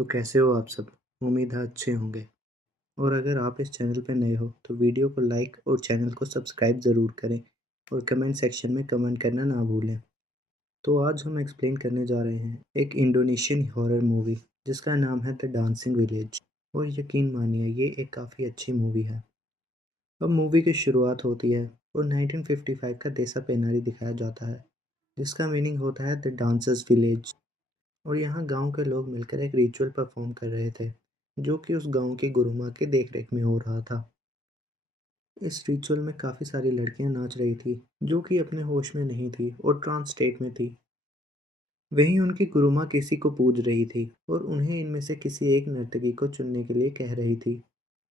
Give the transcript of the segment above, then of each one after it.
तो कैसे हो आप सब? उम्मीद है अच्छे होंगे। और अगर आप इस चैनल पे नए हो तो वीडियो को लाइक और चैनल को सब्सक्राइब ज़रूर करें और कमेंट सेक्शन में कमेंट करना ना भूलें। तो आज हम एक्सप्लेन करने जा रहे हैं एक इंडोनेशियन हॉरर मूवी जिसका नाम है द डांसिंग विलेज। और यकीन मानिए ये एक काफ़ी अच्छी मूवी है। अब मूवी की शुरुआत होती है और 1955 का देसा पेनारी दिखाया जाता है जिसका मीनिंग होता है द डांसर्स विलेज। और यहाँ गांव के लोग मिलकर एक रिचुअल परफॉर्म कर रहे थे जो कि उस गांव की गुरुमा के देखरेख में हो रहा था। इस रिचुअल में काफ़ी सारी लड़कियां नाच रही थी जो कि अपने होश में नहीं थी और ट्रांस स्टेट में थी। वहीं उनकी गुरुमा किसी को पूज रही थी और उन्हें इनमें से किसी एक नर्तकी को चुनने के लिए कह रही थी।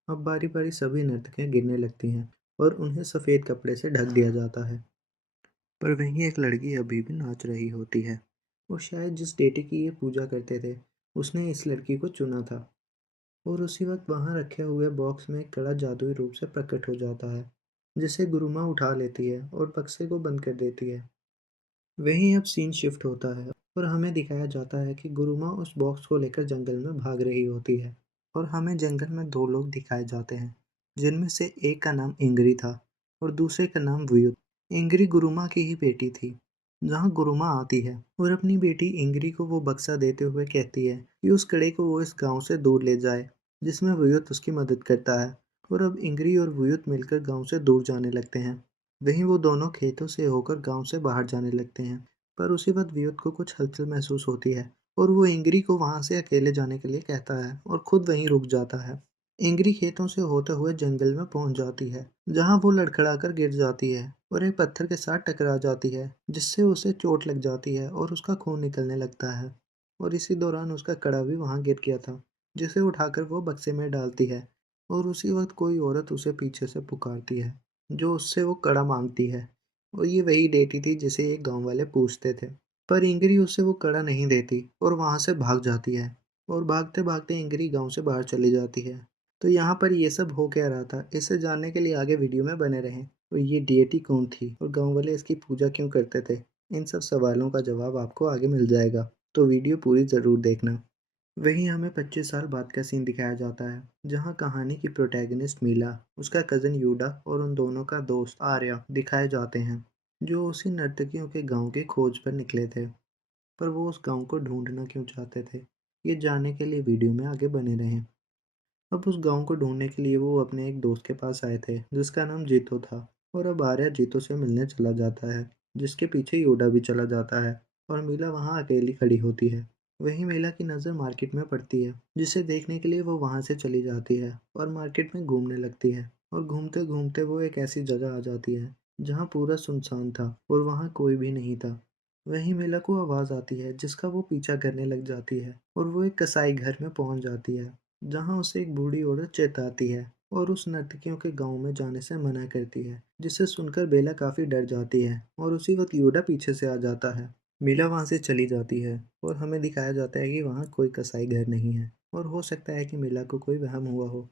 अब बारी बारी सभी नर्तकियां गिरने लगती हैं और उन्हें सफ़ेद कपड़े से ढक दिया जाता है। पर वहीं एक लड़की अभी भी नाच रही होती है और शायद जिस डेटी की ये पूजा करते थे उसने इस लड़की को चुना था। और उसी वक्त वहां रखे हुए बॉक्स में एक कड़ा जादुई रूप से प्रकट हो जाता है जिसे गुरुमा उठा लेती है और बक्से को बंद कर देती है। वहीं अब सीन शिफ्ट होता है और हमें दिखाया जाता है कि गुरुमा उस बॉक्स को लेकर जंगल में भाग रही होती है। और हमें जंगल में दो लोग दिखाए जाते हैं जिनमें से एक का नाम इंगरी था और दूसरे का नाम वुयुत। इंगरी गुरुमा की ही बेटी थी। जहाँ गुरुमा आती है और अपनी बेटी इंगरी को वो बक्सा देते हुए कहती है कि उस कड़े को वो इस गांव से दूर ले जाए, जिसमें वुयुत उसकी मदद करता है। और अब इंगरी और वुयुत मिलकर गांव से दूर जाने लगते हैं। वहीं वो दोनों खेतों से होकर गांव से बाहर जाने लगते हैं। पर उसी वक्त वुयुत को कुछ हलचल महसूस होती है और वो इंगरी को वहां से अकेले जाने के लिए कहता है और खुद वहीं रुक जाता है। इंगरी खेतों से होते हुए जंगल में पहुंच जाती है जहां वो लड़खड़ाकर गिर जाती है और एक पत्थर के साथ टकरा जाती है जिससे उसे चोट लग जाती है और उसका खून निकलने लगता है। और इसी दौरान उसका कड़ा भी वहां गिर गया था जिसे उठाकर वो बक्से में डालती है। और उसी वक्त कोई औरत उसे पीछे से पुकारती है जो उससे वो कड़ा मांगती है। और ये वही डेटी थी जिसे ये गांव वाले पूछते थे। पर इंगरी उसे वो कड़ा नहीं देती और वहां से भाग जाती है। और भागते भागते इंगरी गांव से बाहर चली जाती है। तो यहाँ पर ये सब हो क्या रहा था इसे जानने के लिए आगे वीडियो में बने रहें। और ये डीएटी कौन थी और गांव वाले इसकी पूजा क्यों करते थे, इन सब सवालों का जवाब आपको आगे मिल जाएगा। तो वीडियो पूरी ज़रूर देखना। वहीं हमें 25 साल बाद का सीन दिखाया जाता है जहां कहानी की प्रोटैगनिस्ट मीला, उसका कज़न यूडा और उन दोनों का दोस्त आर्या दिखाए जाते हैं जो उसी नर्तकियों के गांव की खोज पर निकले थे। पर वो उस गांव को ढूंढना क्यों चाहते थे, ये जानने के लिए वीडियो में आगे बने रहें। अब उस गांव को ढूंढने के लिए वो अपने एक दोस्त के पास आए थे जिसका नाम जीतो था। और अब आर्या जीतो से मिलने चला जाता है जिसके पीछे योदा भी चला जाता है। और मीला वहां अकेली खड़ी होती है। वहीं मीला की नज़र मार्केट में पड़ती है जिसे देखने के लिए वो वहां से चली जाती है और मार्केट में घूमने लगती है। और घूमते घूमते वो एक ऐसी जगह आ जाती है जहाँ पूरा सुनसान था और वहाँ कोई भी नहीं था। वहीं मीला को आवाज़ आती है जिसका वो पीछा करने लग जाती है और वो एक कसाई घर में पहुंच जाती है जहाँ उसे एक बूढ़ी औरत चेताती है और उस नर्तकियों के गांव में जाने से मना करती है, जिसे सुनकर बेला काफी डर जाती है और उसी वक्त योदा पीछे से आ जाता है। मीला वहां से चली जाती है और हमें दिखाया जाता है कि वहां कोई कसाई घर नहीं है और हो सकता है कि मीला को कोई वहम हुआ हो।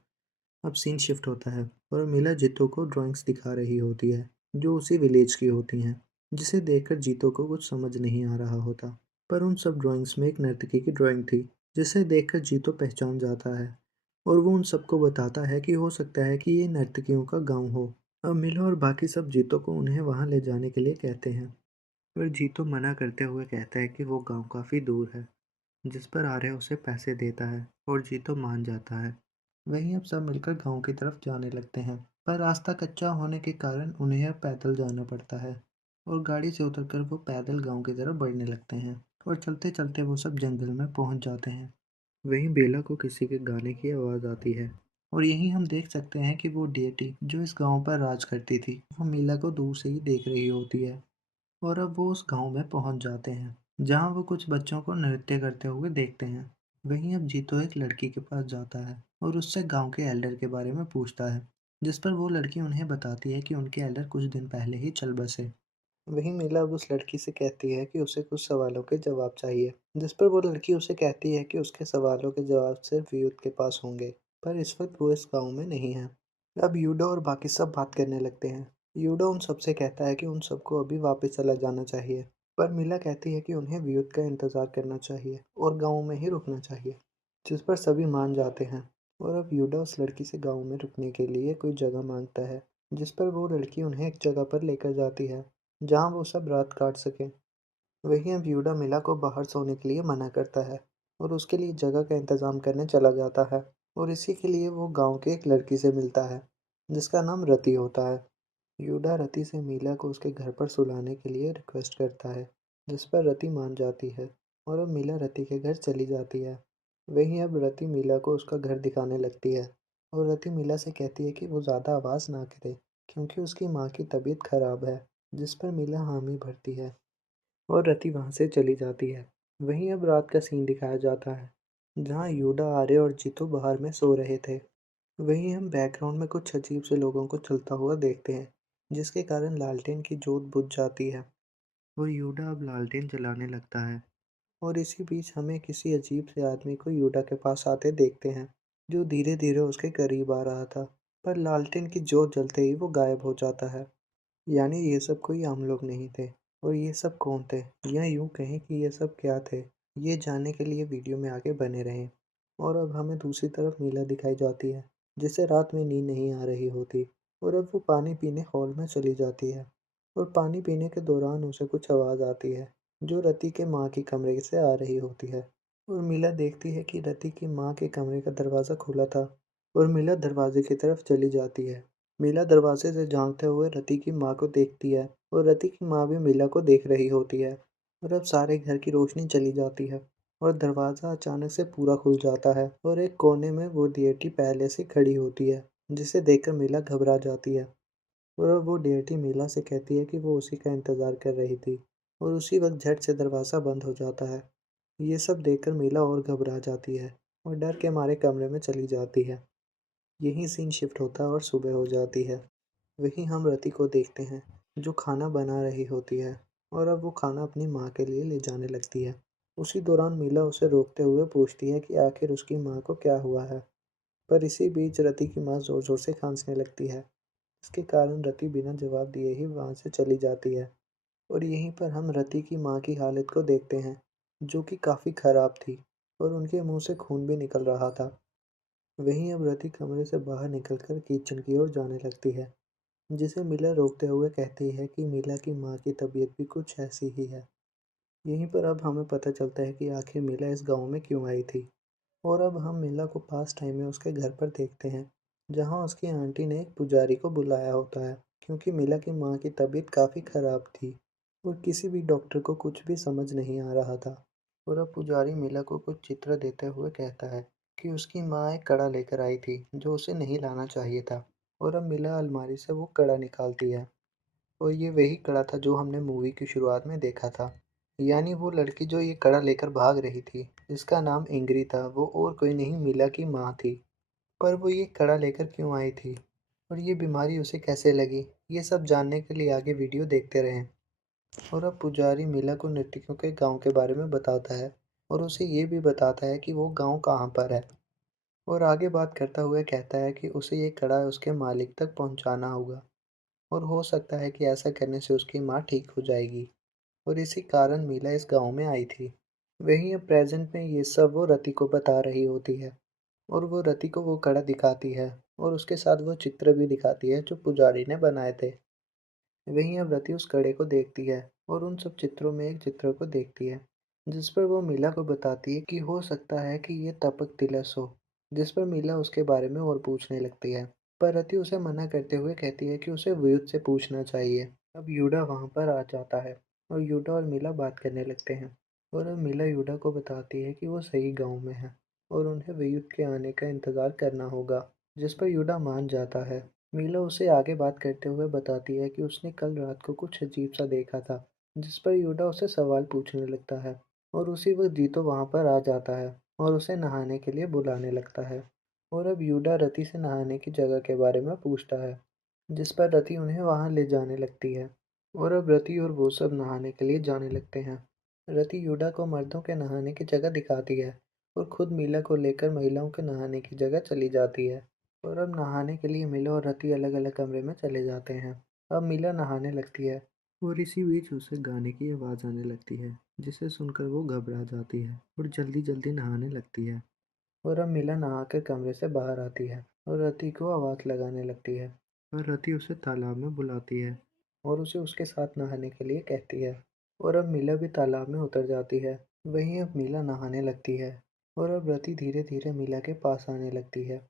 अब सीन शिफ्ट होता है और मीला जीतो को ड्राइंग्स दिखा रही होती है जो उसी विलेज की होती हैं, जिसे देखकर जीतो को कुछ समझ नहीं आ रहा होता। पर उन सब ड्राइंग्स में एक नर्तकी की ड्राइंग थी जिसे देखकर जीतो पहचान जाता है और वो उन सबको बताता है कि हो सकता है कि ये नर्तकियों का गांव हो। अब मीला और बाकी सब जीतो को उन्हें वहां ले जाने के लिए कहते हैं। पर जीतो मना करते हुए कहता है कि वो गांव काफ़ी दूर है, जिस पर आर्य उसे पैसे देता है और जीतो मान जाता है। वहीं अब सब मिलकर गांव की तरफ जाने लगते हैं। पर रास्ता कच्चा होने के कारण उन्हें अब पैदल जाना पड़ता है और गाड़ी से उतरकर वो पैदल गांव की तरफ बढ़ने लगते हैं। और चलते चलते वो सब जंगल में पहुंच जाते हैं। वहीं बेला को किसी के गाने की आवाज़ आती है और यहीं हम देख सकते हैं कि वो डेटी जो इस गांव पर राज करती थी वो मीला को दूर से ही देख रही होती है। और अब वो उस गांव में पहुंच जाते हैं जहां वो कुछ बच्चों को नृत्य करते हुए देखते हैं। वहीं अब जीतो एक लड़की के पास जाता है और उससे गांव के एल्डर के बारे में पूछता है, जिस पर वो लड़की उन्हें बताती है कि उनके एल्डर कुछ दिन पहले ही चल बसे। वहीं मीला अब उस लड़की से कहती है कि उसे कुछ सवालों के जवाब चाहिए, जिस पर वो लड़की उसे कहती है कि उसके सवालों के जवाब सिर्फ यूथ के पास होंगे। पर इस वक्त वो इस गांव में नहीं है। अब यूडो और बाकी सब बात करने लगते हैं। यूडो उन सबसे कहता है कि उन सबको अभी वापस चला जाना चाहिए। पर मीला कहती है कि उन्हें वियुत का इंतजार करना चाहिए और गांव में ही रुकना चाहिए। जिस पर सभी मान जाते हैं। और अब यूडा उस लड़की से गाँव में रुकने के लिए कोई जगह माँगता है, जिस पर वो लड़की उन्हें एक जगह पर लेकर जाती है, जहाँ वो सब रात काट सकें। वहीं अब यूडा मिला को बाहर सोने के लिए मना करता है और उसके लिए जगह का इंतज़ाम करने चला जाता है। और इसी के लिए वो गाँव के एक लड़की से मिलता है, जिसका नाम रति होता है। यूडा रति से मीला को उसके घर पर सुलाने के लिए रिक्वेस्ट करता है, जिस पर रति मान जाती है और अब मीला रति के घर चली जाती है। वहीं अब रति मीला को उसका घर दिखाने लगती है और रति मीला से कहती है कि वो ज़्यादा आवाज़ ना करे, क्योंकि उसकी माँ की तबीयत खराब है, जिस पर मीला हामी भरती है और रति वहाँ से चली जाती है। वहीं अब रात का सीन दिखाया जाता है, जहाँ यूडा, आर्य और जीतू बाहर में सो रहे थे। वहीं हम बैकग्राउंड में कुछ अजीब से लोगों को चलता हुआ देखते हैं, जिसके कारण लालटेन की जोत बुझ जाती है और यूडा अब लालटेन जलाने लगता है। और इसी बीच हमें किसी अजीब से आदमी को यूडा के पास आते देखते हैं, जो धीरे धीरे उसके करीब आ रहा था, पर लालटेन की जोत जलते ही वो गायब हो जाता है। यानी ये सब कोई आम लोग नहीं थे। और ये सब कौन थे, या यूँ कहें कि ये सब क्या थे, ये जानने के लिए वीडियो में आगे बने रहें। और अब हमें दूसरी तरफ मीला दिखाई जाती है, जिसे रात में नींद नहीं आ रही होती, और अब वो पानी पीने हॉल में चली जाती है। और पानी पीने के दौरान उसे कुछ आवाज़ आती है, जो रति के माँ के कमरे से आ रही होती है। और मीला देखती है कि रति की माँ के कमरे का दरवाज़ा खुला था और मीला दरवाजे की तरफ चली जाती है। मीला दरवाजे से झांकते हुए रति की माँ को देखती है और रति की माँ भी मीला को देख रही होती है। और अब सारे घर की रोशनी चली जाती है और दरवाज़ा अचानक से पूरा खुल जाता है और एक कोने में वो डिएटी पहले से खड़ी होती है, जिसे देखकर मीला घबरा जाती है। और अब वो डिएटी मीला से कहती है कि वो उसी का इंतज़ार कर रही थी और उसी वक्त झट से दरवाज़ा बंद हो जाता है। ये सब देखकर मीला और घबरा जाती है और डर के मारे कमरे में चली जाती है। यहीं सीन शिफ्ट होता है और सुबह हो जाती है। वहीं हम रति को देखते हैं, जो खाना बना रही होती है और अब वो खाना अपनी माँ के लिए ले जाने लगती है। उसी दौरान मीला उसे रोकते हुए पूछती है कि आखिर उसकी माँ को क्या हुआ है। पर इसी बीच रति की माँ ज़ोर-ज़ोर से खांसने लगती है, इसके कारण रति बिना जवाब दिए ही वहाँ से चली जाती है। और यहीं पर हम रति की माँ की हालत को देखते हैं, जो कि काफ़ी खराब थी और उनके मुँह से खून भी निकल रहा था। वहीं अब रति कमरे से बाहर निकलकर किचन की ओर जाने लगती है, जिसे मीला रोकते हुए कहती है कि मीला की माँ की तबीयत भी कुछ ऐसी ही है। यहीं पर अब हमें पता चलता है कि आखिर मीला इस गांव में क्यों आई थी। और अब हम मीला को पास टाइम में उसके घर पर देखते हैं, जहां उसकी आंटी ने एक पुजारी को बुलाया होता है, क्योंकि मीला की माँ की तबीयत काफ़ी ख़राब थी और किसी भी डॉक्टर को कुछ भी समझ नहीं आ रहा था। और अब पुजारी मीला को कुछ चित्र देते हुए कहता है कि उसकी माँ एक कड़ा लेकर आई थी, जो उसे नहीं लाना चाहिए था। और अब मीला अलमारी से वो कड़ा निकालती है और ये वही कड़ा था जो हमने मूवी की शुरुआत में देखा था। यानी वो लड़की जो ये कड़ा लेकर भाग रही थी, जिसका नाम इंगरी था, वो और कोई नहीं मीला की माँ थी। पर वो ये कड़ा लेकर क्यों आई थी और ये बीमारी उसे कैसे लगी, ये सब जानने के लिए आगे वीडियो देखते रहें। और अब पुजारी मीला को नर्तकियों के गांव के बारे में बताता है और उसे ये भी बताता है कि वो गांव कहाँ पर है। और आगे बात करता हुआ कहता है कि उसे ये कड़ा उसके मालिक तक पहुंचाना होगा और हो सकता है कि ऐसा करने से उसकी माँ ठीक हो जाएगी और इसी कारण मीला इस गांव में आई थी। वहीं अब प्रेजेंट में ये सब वो रति को बता रही होती है और वो रति को वो कड़ा दिखाती है और उसके साथ वो चित्र भी दिखाती है जो पुजारी ने बनाए थे। वहीं अब रति उस कड़े को देखती है और उन सब चित्रों में एक चित्र को देखती है, जिस पर वो मीला को बताती है कि हो सकता है कि ये तपक तिलस हो। जिस पर मीला उसके बारे में और पूछने लगती है, पर रति उसे मना करते हुए कहती है कि उसे व्युत से पूछना चाहिए। अब यूडा वहाँ पर आ जाता है और यूडा और मीला बात करने लगते हैं। और अब मीला यूडा को बताती है कि वो सही गांव में है और उन्हें व्युत के आने का इंतज़ार करना होगा, जिस पर यूडा मान जाता है। मीला उसे आगे बात करते हुए बताती है कि उसने कल रात को कुछ अजीब सा देखा था, जिस पर यूडा उसे सवाल पूछने लगता है और उसी वक्त जीतो वहाँ पर आ जाता है और उसे नहाने के लिए बुलाने लगता है। और अब यूडा रति से नहाने की जगह के बारे में पूछता है, जिस पर रति उन्हें वहाँ ले जाने लगती है। और अब रति और वो सब नहाने के लिए जाने लगते हैं। रति यूडा को मर्दों के नहाने की जगह दिखाती है और खुद मीला को लेकर महिलाओं के नहाने की जगह चली जाती है। और अब नहाने के लिए मीला और रति अलग-अलग कमरे में चले जाते हैं। अब मीला नहाने लगती है और इसी बीच उसे गाने की आवाज़ आने लगती है, जिसे सुनकर वो घबरा जाती है और जल्दी-जल्दी नहाने लगती है। और अब मीला नहाकर कमरे से बाहर आती है और रति को आवाज़ लगाने लगती है और रति उसे तालाब में बुलाती है और उसे उसके साथ नहाने के लिए कहती है। और अब मीला भी तालाब में उतर जाती है। वहीं अब मीला नहाने लगती है और अब रति धीरे धीरे मीला के पास आने लगती है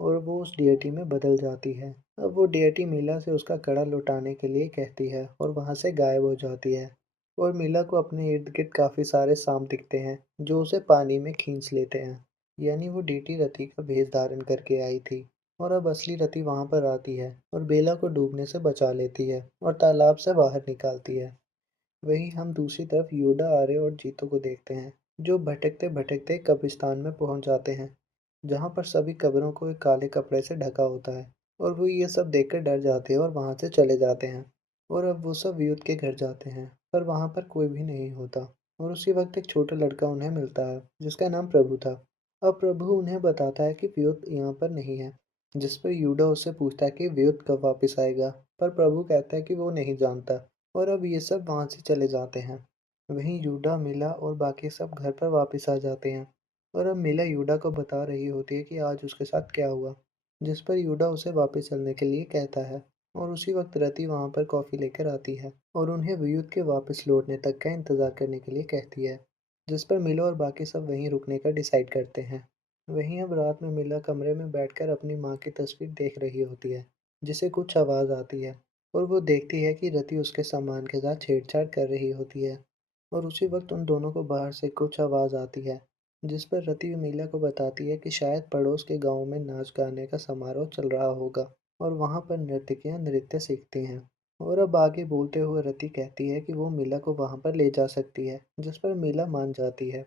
और वो उस डिएटी में बदल जाती है। अब वो डिएटी मीला से उसका कड़ा लौटाने के लिए कहती है और वहाँ से गायब हो जाती है। और मीला को अपने इर्द गिर्द काफ़ी सारे सांप दिखते हैं जो उसे पानी में खींच लेते हैं। यानी वो डीटी रति का भेष धारण करके आई थी। और अब असली रति वहाँ पर आती है और बेला को डूबने से बचा लेती है और तालाब से बाहर निकालती है। वहीं हम दूसरी तरफ योडा, आर्य और जीतो को देखते हैं जो भटकते भटकते कब्रिस्तान में पहुंच जाते हैं जहां पर सभी कब्रों को एक काले कपड़े से ढका होता है। और वो ये सब देखकर डर जाते हैं और वहां से चले जाते हैं। और अब वो सब युद्ध के घर जाते हैं पर वहां पर कोई भी नहीं होता। और उसी वक्त एक छोटा लड़का उन्हें मिलता है जिसका नाम प्रभु था। अब प्रभु उन्हें बताता है कि व्युत यहाँ पर नहीं है, जिस पर यूडा उससे पूछता है कि व्युत कब वापस आएगा, पर प्रभु कहता है कि वो नहीं जानता। और अब ये सब वहाँ से चले जाते हैं। वहीं यूडा, मिला और बाकी सब घर पर वापस आ जाते हैं। और अब मिला यूडा को बता रही होती है कि आज उसके साथ क्या हुआ, जिस पर यूडा उसे वापस चलने के लिए कहता है। और उसी वक्त रति वहाँ पर कॉफ़ी लेकर आती है और उन्हें व्युत के वापस लौटने तक का इंतज़ार करने के लिए कहती है, जिस पर मिला और बाकी सब वहीं रुकने का डिसाइड करते हैं। वहीं अब रात में मिला कमरे में बैठकर अपनी माँ की तस्वीर देख रही होती है, जिसे कुछ आवाज़ आती है और वो देखती है कि रति उसके सामान के साथ छेड़छाड़ कर रही होती है। और उसी वक्त उन दोनों को बाहर से कुछ आवाज़ आती है, जिस पर रति मीला को बताती है कि शायद पड़ोस के गांव में नाच गाने का समारोह चल रहा होगा और वहां पर नर्तकियां नृत्य सीखती हैं। और अब आगे बोलते हुए रति कहती है कि वो मीला को वहां पर ले जा सकती है, जिस पर मीला मान जाती है।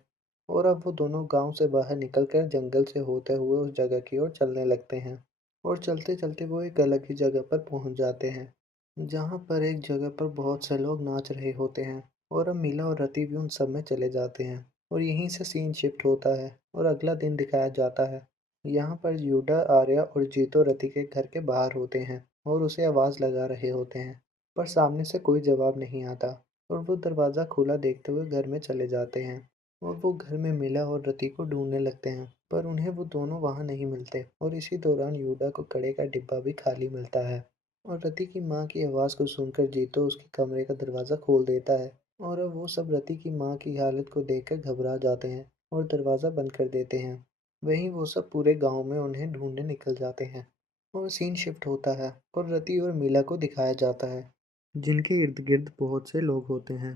और अब वो दोनों गांव से बाहर निकलकर जंगल से होते हुए उस जगह की ओर चलने लगते हैं। और चलते-चलते वो एक अलग ही जगह पर पहुंच जाते हैं, जहां पर एक जगह पर बहुत से लोग नाच रहे होते हैं। और अब मीला और रति भी उन सब में चले जाते हैं और यहीं से सीन शिफ्ट होता है और अगला दिन दिखाया जाता है। यहाँ पर यूडा, आर्या और जीतो रति के घर के बाहर होते हैं और उसे आवाज़ लगा रहे होते हैं, पर सामने से कोई जवाब नहीं आता। और वो दरवाज़ा खुला देखते हुए घर में चले जाते हैं और वो घर में मिला और रति को ढूंढने लगते हैं, पर उन्हें वो दोनों वहाँ नहीं मिलते। और इसी दौरान यूडा को कड़े का डिब्बा भी खाली मिलता है और रति की माँ की आवाज़ को सुनकर जीतो उसके कमरे का दरवाज़ा खोल देता है। और अब वो सब रति की माँ की हालत को देखकर घबरा जाते हैं और दरवाज़ा बंद कर देते हैं। वहीं वो सब पूरे गांव में उन्हें ढूंढने निकल जाते हैं और सीन शिफ्ट होता है और रति और मीला को दिखाया जाता है, जिनके इर्द गिर्द बहुत से लोग होते हैं।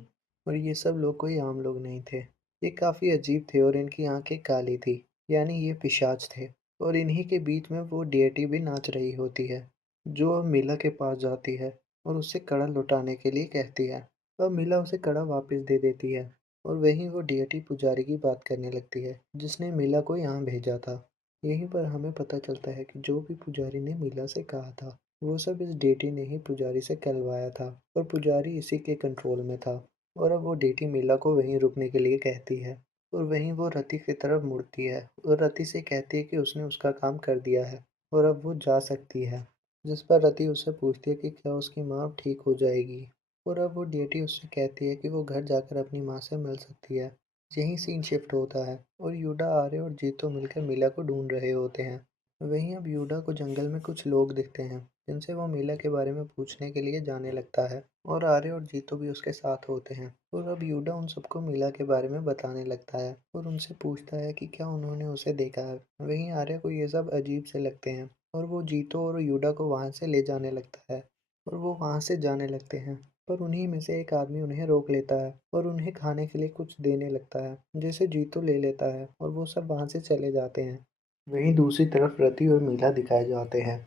और ये सब लोग कोई आम लोग नहीं थे, ये काफ़ी अजीब थे और इनकी आंखें काली थी, यानी ये पिशाच थे। और इन्हीं के बीच में वो डेटी भी नाच रही होती है, जो अब मीला के पास जाती है और उससे कड़ा लौटाने के लिए कहती है। अब मीला उसे कड़ा वापस दे देती है और वहीं वो डेटी पुजारी की बात करने लगती है, जिसने मीला को यहाँ भेजा था। यहीं पर हमें पता चलता है कि जो भी पुजारी ने मीला से कहा था, वो सब इस डेटी ने ही पुजारी से करवाया था और पुजारी इसी के कंट्रोल में था। और अब वो डेटी मीला को वहीं रुकने के लिए कहती है और वहीं वो रति की तरफ मुड़ती है और रति से कहती है कि उसने उसका काम कर दिया है और अब वो जा सकती है। जिस पर रति उससे पूछती है कि क्या उसकी माँ अब ठीक हो जाएगी। और अब वो डेटी उससे कहती है कि वो घर जाकर अपनी माँ से मिल सकती है। यहीं सीन शिफ्ट होता है और यूडा, आर्य और जीतो मिलकर मीला को ढूंढ रहे होते हैं। वहीं अब यूडा को जंगल में कुछ लोग दिखते हैं, जिनसे वो मीला के बारे में पूछने के लिए जाने लगता है और आर्य और जीतो भी उसके साथ होते हैं। और अब यूडा उन सबको मीला के बारे में बताने लगता है और उनसे पूछता है कि क्या उन्होंने उसे देखा है। वहीं आर्य को ये सब अजीब से लगते हैं और वो जीतो और यूडा को वहाँ से ले जाने लगता है और वो वहाँ से जाने लगते हैं। पर उन्हीं में से एक आदमी उन्हें रोक लेता है और उन्हें खाने के लिए कुछ देने लगता है, जिसे जीतो ले लेता है और वो सब वहाँ से चले जाते हैं। वहीं दूसरी तरफ रति और मीला दिखाए जाते हैं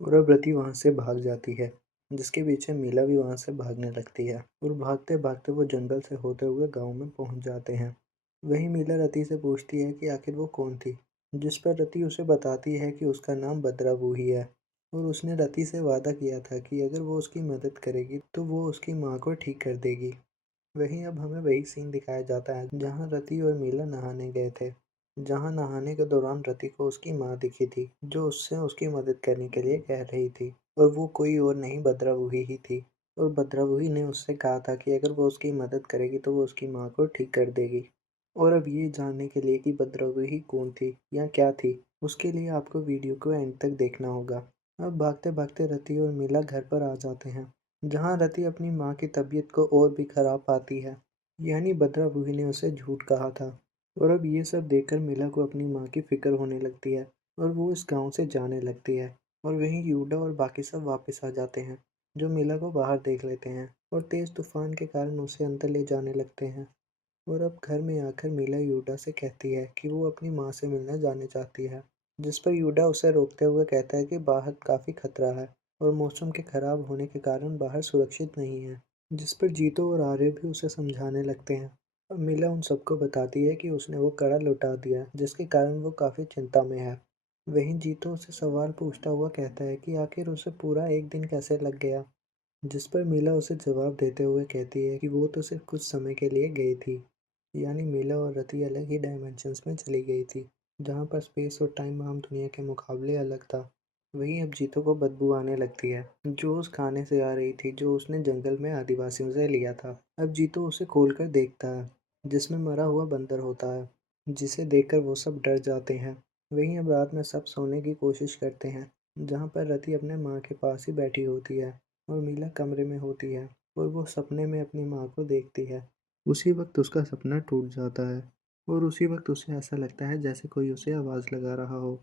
और अब रति वहाँ से भाग जाती है, जिसके पीछे मीला भी वहाँ से भागने लगती है और भागते भागते वो जंगल से होते हुए गांव में पहुँच जाते हैं। वहीं मीला रति से पूछती है कि आखिर वो कौन थी, जिस पर रति उसे बताती है कि उसका नाम बद्रा बूही है और उसने रति से वादा किया था कि अगर वो उसकी मदद करेगी तो वो उसकी माँ को ठीक कर देगी। वहीं अब हमें वही सीन दिखाया जाता है जहाँ रति और मीला नहाने गए थे, जहाँ नहाने के दौरान रति को उसकी माँ दिखी थी, जो उससे उसकी मदद करने के लिए कह रही थी। और वो कोई और नहीं बद्रा बूही ही थी। और बद्रा बूही ने उससे कहा था कि अगर वो उसकी मदद करेगी तो वो उसकी माँ को ठीक कर देगी। और अब ये जानने के लिए कि भद्रव्यूही कौन थी या क्या थी, उसके लिए आपको वीडियो को एंड तक देखना होगा। अब भागते-भागते रति और मीला घर पर आ जाते हैं, जहाँ रति अपनी माँ की तबीयत को और भी खराब पाती है, यानी भद्रव्यूही ने उसे झूठ कहा था। और अब ये सब देखकर मीला को अपनी माँ की फिक्र होने लगती है और वो इस गाँव से जाने लगती है। और वहीं यूडा और बाकी सब वापस आ जाते हैं, जो मीला को बाहर देख लेते हैं और तेज़ तूफान के कारण उसे अंदर ले जाने लगते हैं। और अब घर में आकर मीला यूडा से कहती है कि वो अपनी माँ से मिलने जाने चाहती है, जिस पर यूडा उसे रोकते हुए कहता है कि बाहर काफ़ी खतरा है और मौसम के खराब होने के कारण बाहर सुरक्षित नहीं है, जिस पर जीतो और आर्य भी उसे समझाने लगते हैं। अब मीला उन सबको बताती है कि उसने वो कड़ा लौटा दिया, जिसके कारण वो काफ़ी चिंता में है। वहीं जीतो उसे सवाल पूछता हुआ कहता है कि आखिर उसे पूरा एक दिन कैसे लग गया, जिस पर मीला उसे जवाब देते हुए कहती है कि वो तो सिर्फ कुछ समय के लिए गई थी। यानी मीला और रति अलग ही डायमेंशंस में चली गई थी, जहाँ पर स्पेस और टाइम आम दुनिया के मुकाबले अलग था। वहीं अब जीतो को बदबू आने लगती है, जो उस खाने से आ रही थी जो उसने जंगल में आदिवासियों से लिया था। अब जीतो उसे खोलकर देखता है, जिसमें मरा हुआ बंदर होता है, जिसे देखकर वो सब डर जाते हैं। वहीं अब रात में सब सोने की कोशिश करते हैं, जहाँ पर रति अपने माँ के पास ही बैठी होती है और मीला कमरे में होती है और वो सपने में अपनी माँ को देखती है। उसी वक्त उसका सपना टूट जाता है और उसी वक्त उसे ऐसा लगता है जैसे कोई उसे आवाज़ लगा रहा हो।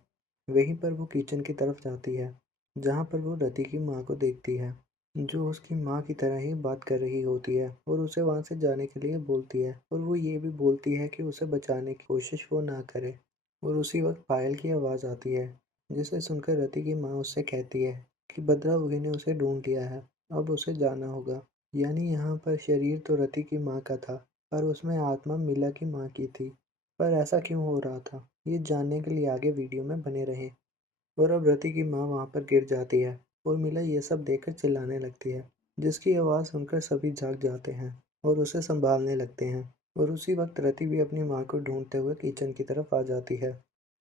वहीं पर वो किचन की तरफ जाती है, जहाँ पर वो रति की माँ को देखती है, जो उसकी माँ की तरह ही बात कर रही होती है और उसे वहाँ से जाने के लिए बोलती है और वो ये भी बोलती है कि उसे बचाने की कोशिश वो ना करे। और उसी वक्त पायल की आवाज़ आती है, जिसे सुनकर रति की माँ उससे कहती है कि भद्रावती ने उसे ढूंढ लिया है, अब उसे जाना होगा। यानी यहाँ पर शरीर तो रति की माँ का था, पर उसमें आत्मा मीला की माँ की थी। पर ऐसा क्यों हो रहा था, ये जानने के लिए आगे वीडियो में बने रहें। और अब रति की माँ वहाँ पर गिर जाती है और मीला ये सब देखकर चिल्लाने लगती है, जिसकी आवाज़ सुनकर सभी जाग जाते हैं और उसे संभालने लगते हैं। और उसी वक्त रति भी अपनी माँ को ढूंढते हुए किचन की तरफ आ जाती है,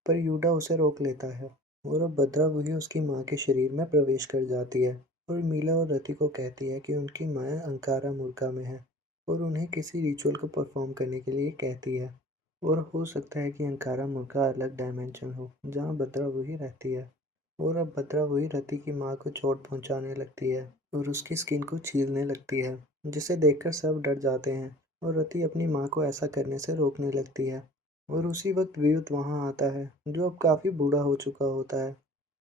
पर यूडा उसे रोक लेता है और अब भद्रा वही उसकी माँ के शरीर में प्रवेश कर जाती है और मीला और रति को कहती है कि उनकी माँ अंकारा मुर्गा में है और उन्हें किसी रिचुअल को परफॉर्म करने के लिए कहती है। और हो सकता है कि अंकारा मुर्गा अलग डायमेंशन हो, जहाँ भद्रा वही रहती है। और अब भद्रा वही रति की माँ को चोट पहुँचाने लगती है और उसकी स्किन को छीलने लगती है, जिसे देखकर सब डर जाते हैं और रति अपनी माँ को ऐसा करने से रोकने लगती है। और उसी वक्त वियुत वहाँ आता है, जो अब काफ़ी बूढ़ा हो चुका होता है।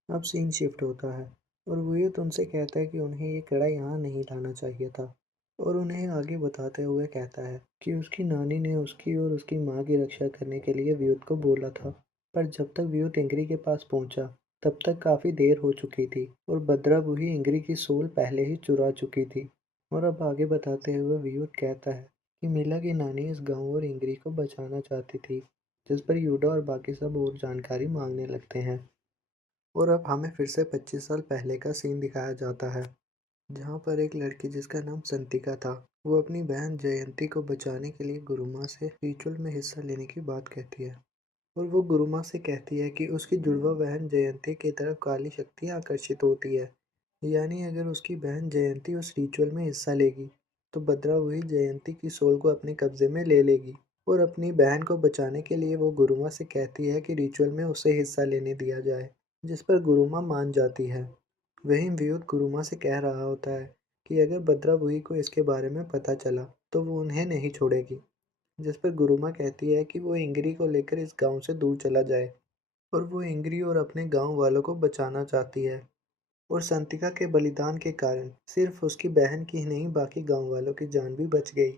अब सीन शिफ्ट होता है और वियुत उनसे कहता है कि उन्हें ये कड़ा यहाँ नहीं लाना चाहिए था और उन्हें आगे बताते हुए कहता है कि उसकी नानी ने उसकी और उसकी माँ की रक्षा करने के लिए वियुत को बोला था, पर जब तक वियुत इंगरी के पास पहुंचा तब तक काफ़ी देर हो चुकी थी और भद्रा बूही इंगरी की सोल पहले ही चुरा चुकी थी। और अब आगे बताते हुए वियुत कहता है कि मीला की नानी इस गांव और इंगरी को बचाना चाहती थी, जिस पर यूडा और बाकी सब और जानकारी मांगने लगते हैं। और अब हमें फिर से 25 साल पहले का सीन दिखाया जाता है, जहाँ पर एक लड़की जिसका नाम संतिका था, वो अपनी बहन जयंती को बचाने के लिए गुरुमा से रिचुअल में हिस्सा लेने की बात कहती है। और वो गुरुमा से कहती है कि उसकी जुड़वा बहन जयंती की तरफ काली शक्तियाँ आकर्षित होती है। यानी अगर उसकी बहन जयंती उस रिचुअल में हिस्सा लेगी, तो भद्रा वही जयंती की सोल को अपने कब्जे में ले लेगी। और अपनी बहन को बचाने के लिए वो गुरुमा से कहती है कि रिचुअल में उसे हिस्सा लेने दिया जाए, जिस पर गुरुमा मान जाती है। वहीं वियुत गुरुमा से कह रहा होता है कि अगर भद्रा वही को इसके बारे में पता चला तो वो उन्हें नहीं छोड़ेगी, जिस पर गुरुमा कहती है कि वो इंगरी को लेकर इस गांव से दूर चला जाए और वो इंगरी और अपने गांव वालों को बचाना चाहती है। और संतिका के बलिदान के कारण सिर्फ उसकी बहन की ही नहीं बाकी गांव वालों की जान भी बच गई।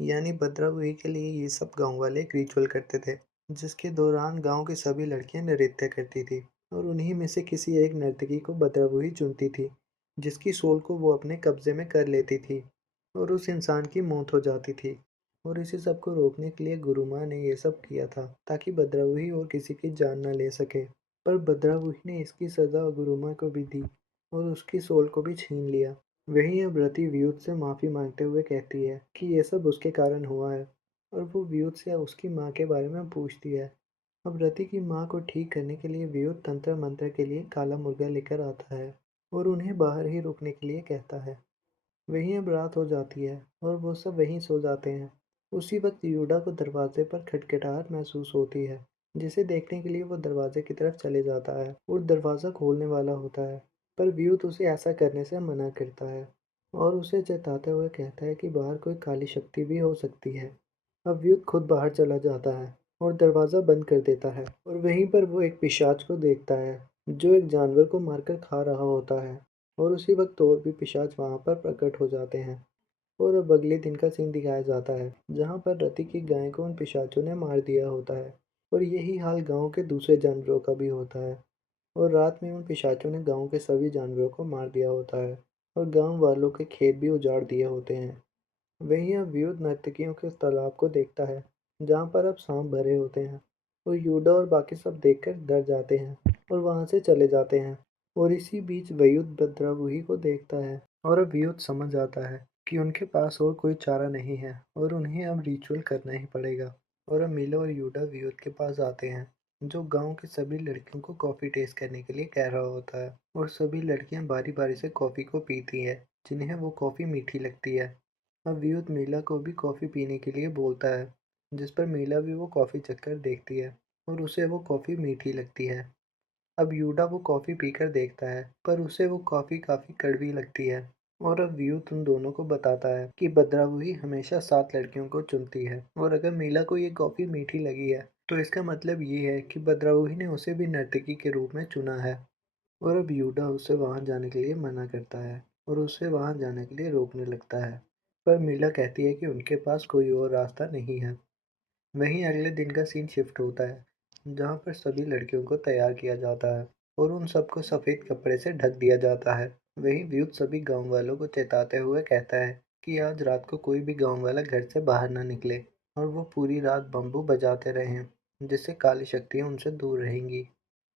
यानी भद्रावही के लिए ये सब गांव वाले एक रिचुअल करते थे, जिसके दौरान गांव की सभी लड़कियां नृत्य करती थी और उन्हीं में से किसी एक नर्तकी को भद्रावही चुनती थी, जिसकी सोल को वो अपने कब्जे में कर लेती थी और उस इंसान की मौत हो जाती थी। और इसी सब को रोकने के लिए गुरुमा ने ये सब किया था ताकि भद्रावही और किसी की जान न ले सके। पर भद्रावही ने इसकी सजा गुरुमा को भी दी और उसकी सोल को भी छीन लिया। वहीं अब रति वियुत से माफ़ी मांगते हुए कहती है कि ये सब उसके कारण हुआ है और वो वियुत से उसकी माँ के बारे में पूछती है। अब रति की माँ को ठीक करने के लिए वियुत तंत्र मंत्र के लिए काला मुर्गा लेकर आता है और उन्हें बाहर ही रुकने के लिए कहता है। वहीं अब रात हो जाती है और वो सब वहीं सो जाते हैं उसी वक्त यूडा को दरवाजे पर खटखटाहट महसूस होती है, जिसे देखने के लिए वो दरवाजे की तरफ चले जाता है और दरवाज़ा खोलने वाला होता है, पर व्यूत उसे ऐसा करने से मना करता है और उसे चेताते हुए कहता है कि बाहर कोई काली शक्ति भी हो सकती है। अब व्यूत खुद बाहर चला जाता है और दरवाज़ा बंद कर देता है और वहीं पर वो एक पिशाच को देखता है, जो एक जानवर को मारकर खा रहा होता है और उसी वक्त और भी पिशाच वहाँ पर प्रकट हो जाते हैं। और अब अगले दिन का सीन दिखाया जाता है, जहाँ पर रति की गाय को उन पिशाचों ने मार दिया होता है और यही हाल गाँव के दूसरे जानवरों का भी होता है और रात में उन पिशाचों ने गाँव के सभी जानवरों को मार दिया होता है और गाँव वालों के खेत भी उजाड़ दिए होते हैं। वहीं अब व्यूध नर्तकियों के तालाब को देखता है, जहाँ पर अब सांप भरे होते हैं और यूडा और बाकी सब देखकर डर जाते हैं और वहाँ से चले जाते हैं। और इसी बीच वयुध भद्रावुही को देखता है और अब व्यूध समझ आता है कि उनके पास और कोई चारा नहीं है और उन्हें अब रिचुअल करना ही पड़ेगा। और अब मिलो और यूडा व्यूध के पास आते हैं, जो गांव की सभी लड़कियों को कॉफ़ी टेस्ट करने के लिए कह रहा होता है और सभी लड़कियां बारी बारी से कॉफ़ी को पीती है, जिन्हें वो कॉफ़ी मीठी लगती है। अब व्यूत मीला को भी कॉफ़ी पीने के लिए बोलता है, जिस पर मीला भी वो कॉफ़ी चखकर देखती है और उसे वो कॉफ़ी मीठी लगती है। अब यूडा वो कॉफ़ी पीकर देखता है, पर उसे वो कॉफ़ी काफ़ी कड़वी लगती है और अब व्यूत उन दोनों को बताता है कि भद्रावुही हमेशा 7 लड़कियों को चुनती है और अगर मीला को ये कॉफ़ी मीठी लगी है, तो इसका मतलब ये है कि भद्रावुही ने उसे भी नर्तकी के रूप में चुना है। और अब यूडा उसे वहाँ जाने के लिए मना करता है और उसे वहाँ जाने के लिए रोकने लगता है, पर मीला कहती है कि उनके पास कोई और रास्ता नहीं है। वहीं अगले दिन का सीन शिफ्ट होता है, जहाँ पर सभी लड़कियों को तैयार किया जाता है और उन सबको सफ़ेद कपड़े से ढक दिया जाता है। वहीं व्यूत सभी गांव वालों को चेताते हुए कहता है कि आज रात को कोई भी गांव वाला घर से बाहर ना निकले और वो पूरी रात बम्बू बजाते रहें, जिससे काली शक्तियाँ उनसे दूर रहेंगी।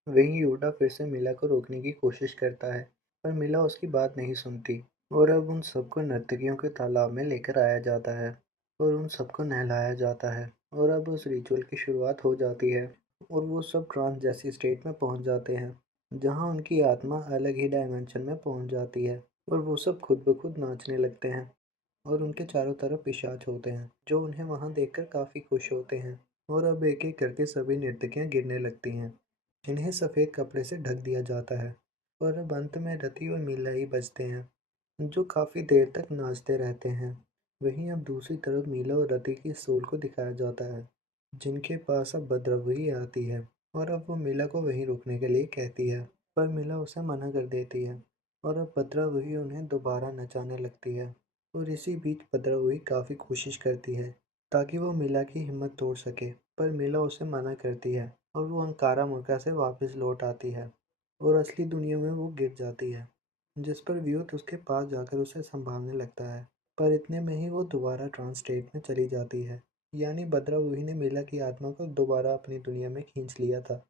वहीं यूडा फिर से मिला को रोकने की कोशिश करता है, पर मिला उसकी बात नहीं सुनती और अब उन सबको नर्तकियों के तालाब में लेकर आया जाता है और उन सबको नहलाया जाता है और अब उस रिचुअल की शुरुआत हो जाती है और वो सब ट्रांस जैसी स्टेट में पहुंच जाते हैं, जहां उनकी आत्मा अलग ही डायमेंशन में पहुंच जाती है और वो सब खुद ब खुद नाचने लगते हैं और उनके चारों तरफ पिशाच होते हैं, जो उन्हें वहां देखकर काफ़ी खुश होते हैं। और अब एक एक करके सभी नर्तकियां गिरने लगती हैं, जिन्हें सफ़ेद कपड़े से ढक दिया जाता है और अब अंत में रति और मीला ही बचते हैं, जो काफ़ी देर तक नाचते रहते हैं। वहीं अब दूसरी तरफ मीला और रति की सोल को दिखाया जाता है, जिनके पास अब भद्रवही आती है और अब वो मीला को वहीं रुकने के लिए कहती है, पर मीला उसे मना कर देती है और अब भद्रवही उन्हें दोबारा नचाने लगती है। और इसी बीच भद्रवही काफ़ी कोशिश करती है ताकि वो मीला की हिम्मत तोड़ सके, पर मीला उसे मना करती है और वो अंकारा मुर्गा से वापस लौट आती है और असली दुनिया में वो गिर जाती है, जिस पर व्यूत उसके पास जाकर उसे संभालने लगता है, पर इतने में ही वो दोबारा ट्रांस स्टेट में चली जाती है। यानी भद्रावुही ने मीला की आत्मा को दोबारा अपनी दुनिया में खींच लिया था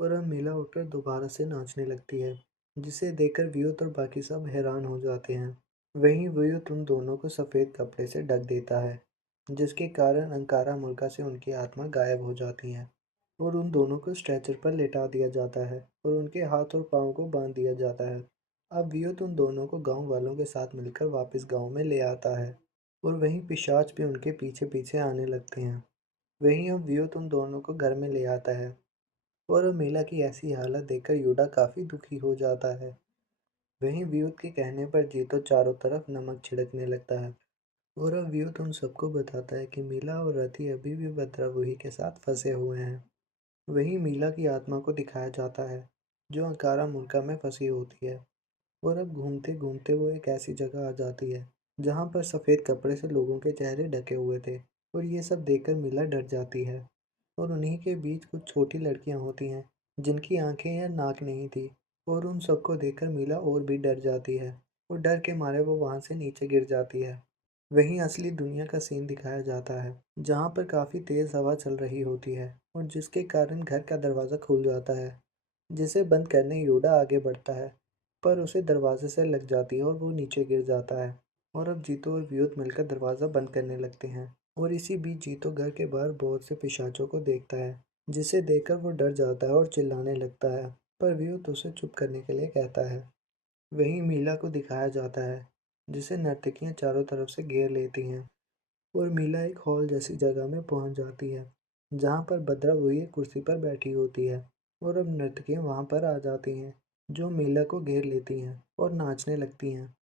और अब मीला उठकर दोबारा से नाचने लगती है, जिसे देखकर व्यूत और बाकी सब हैरान हो जाते हैं। वहीं व्यूत उन दोनों को सफ़ेद कपड़े से ढक देता है, जिसके कारण अंकारा मुर्गा से उनकी आत्मा गायब हो जाती है और उन दोनों को स्ट्रेचर पर लेटा दिया जाता है और उनके हाथ और पाँव को बांध दिया जाता है। अब वियोत उन दोनों को गांव वालों के साथ मिलकर वापस गांव में ले आता है और वहीं पिशाच भी उनके पीछे पीछे आने लगते हैं। वहीं अब वियोत उन दोनों को घर में ले आता है और अब मीला की ऐसी हालत देखकर यूडा काफ़ी दुखी हो जाता है। वहीं वियोत के कहने पर जीतो चारों तरफ नमक छिड़कने लगता है और अब व्यूत उन सबको बताता है कि मीला और रति अभी भी भद्रावुही के साथ फंसे हुए हैं। वहीं मीला की आत्मा को दिखाया जाता है, जो अंकारा मुल्का में फंसी होती है और अब घूमते घूमते वो एक ऐसी जगह आ जाती है, जहाँ पर सफ़ेद कपड़े से लोगों के चेहरे ढके हुए थे और ये सब देखकर मीला डर जाती है और उन्हीं के बीच कुछ छोटी लड़कियाँ होती हैं, जिनकी आंखें या नाक नहीं थी और उन सबको देखकर मीला और भी डर जाती है और डर के मारे वो वहाँ से नीचे गिर जाती है। वहीं असली दुनिया का सीन दिखाया जाता है, जहाँ पर काफ़ी तेज़ हवा चल रही होती है और जिसके कारण घर का दरवाज़ा खुल जाता है, जिसे बंद करने योदा आगे बढ़ता है, पर उसे दरवाजे से लग जाती है और वो नीचे गिर जाता है और अब जीतो और व्यूत मिलकर दरवाज़ा बंद करने लगते हैं और इसी बीच जीतो घर के बाहर बहुत से पिशाचों को देखता है, जिसे देखकर वो डर जाता है और चिल्लाने लगता है, पर व्यूत उसे चुप करने के लिए कहता है। वहीं मीला को दिखाया जाता है, जिसे नर्तकियां चारों तरफ से घेर लेती हैं और मीला एक हॉल जैसी जगह में पहुंच जाती है, जहां पर भद्रा वही एक कुर्सी पर बैठी होती है। और अब नर्तकियां वहां पर आ जाती हैं, जो मीला को घेर लेती हैं और नाचने लगती हैं।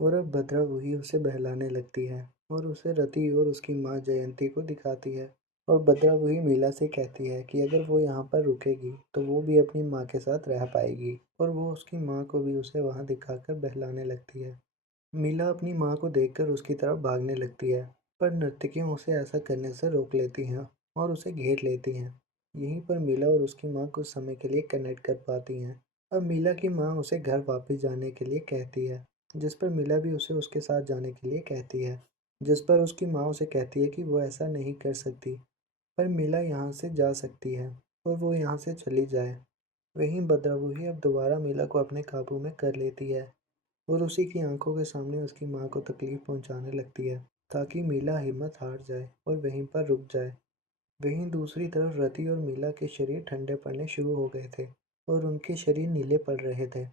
और अब भद्रा वही उसे बहलाने लगती है और उसे रति और उसकी माँ जयंती को दिखाती है। और भद्रा वही मीला से कहती है कि अगर वो यहाँ पर रुकेगी तो वो भी अपनी माँ के साथ रह पाएगी, और वो उसकी माँ को भी उसे वहाँ दिखाकर बहलाने लगती है। मीला अपनी माँ को देखकर उसकी तरफ भागने लगती है, पर नर्तकियाँ उसे ऐसा करने से रोक लेती हैं और उसे घेर लेती हैं। यहीं पर मीला और उसकी माँ कुछ समय के लिए कनेक्ट कर पाती हैं। अब मीला की माँ उसे घर वापस जाने के लिए कहती है, जिस पर मीला भी उसे उसके साथ जाने के लिए कहती है, जिस पर उसकी माँ उसे कहती है कि वो ऐसा नहीं कर सकती, पर मीला यहाँ से जा सकती है और वो यहाँ से चली जाए। वहीं बद्रावुही अब दोबारा मीला को अपने काबू में कर लेती है और उसी की आंखों के सामने उसकी माँ को तकलीफ पहुंचाने लगती है, ताकि मीला हिम्मत हार जाए और वहीं पर रुक जाए। वहीं दूसरी तरफ रति और मीला के शरीर ठंडे पड़ने शुरू हो गए थे और उनके शरीर नीले पड़ रहे थे,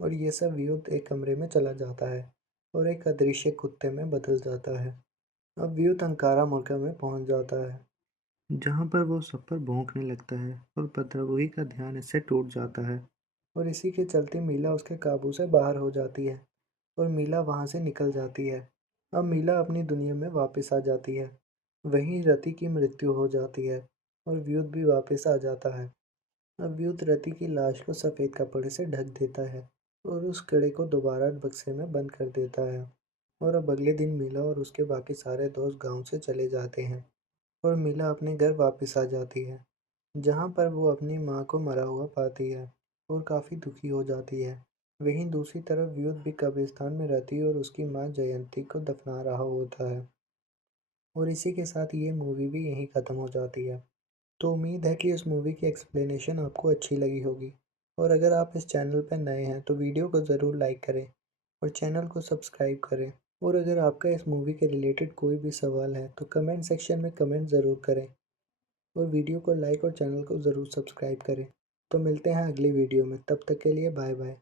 और ये सब व्यूत एक कमरे में चला जाता है और एक अदृश्य कुत्ते में बदल जाता है। अब व्यूत अंकारा मुर्गा में पहुंच जाता है, जहां पर वो सब पर भौंकने लगता है और बद्रावुही का ध्यान इससे टूट जाता है। और इसी के चलते मीला उसके काबू से बाहर हो जाती है और मीला वहां से निकल जाती है। अब मीला अपनी दुनिया में वापस आ जाती है। वहीं रति की मृत्यु हो जाती है और व्युत भी वापस आ जाता है। अब व्युत रति की लाश को सफ़ेद कपड़े से ढक देता है और उस कड़े को दोबारा बक्से में बंद कर देता है। और अब अगले दिन मीला और उसके बाकी सारे दोस्त गांव से चले जाते हैं और मीला अपने घर वापस आ जाती है, जहाँ पर वो अपनी माँ को मरा हुआ पाती है और काफ़ी दुखी हो जाती है। वहीं दूसरी तरफ व्युत भी कब्रिस्तान में रति और उसकी माँ जयंती को दफना रहा होता है। और इसी के साथ ये मूवी भी यहीं ख़त्म हो जाती है। तो उम्मीद है कि इस मूवी की एक्सप्लेनेशन आपको अच्छी लगी होगी। और अगर आप इस चैनल पर नए हैं तो वीडियो को ज़रूर लाइक करें और चैनल को सब्सक्राइब करें। और अगर आपका इस मूवी के रिलेटेड कोई भी सवाल है तो कमेंट सेक्शन में कमेंट ज़रूर करें, और वीडियो को लाइक और चैनल को ज़रूर सब्सक्राइब करें। तो मिलते हैं अगली वीडियो में, तब तक के लिए बाय बाय।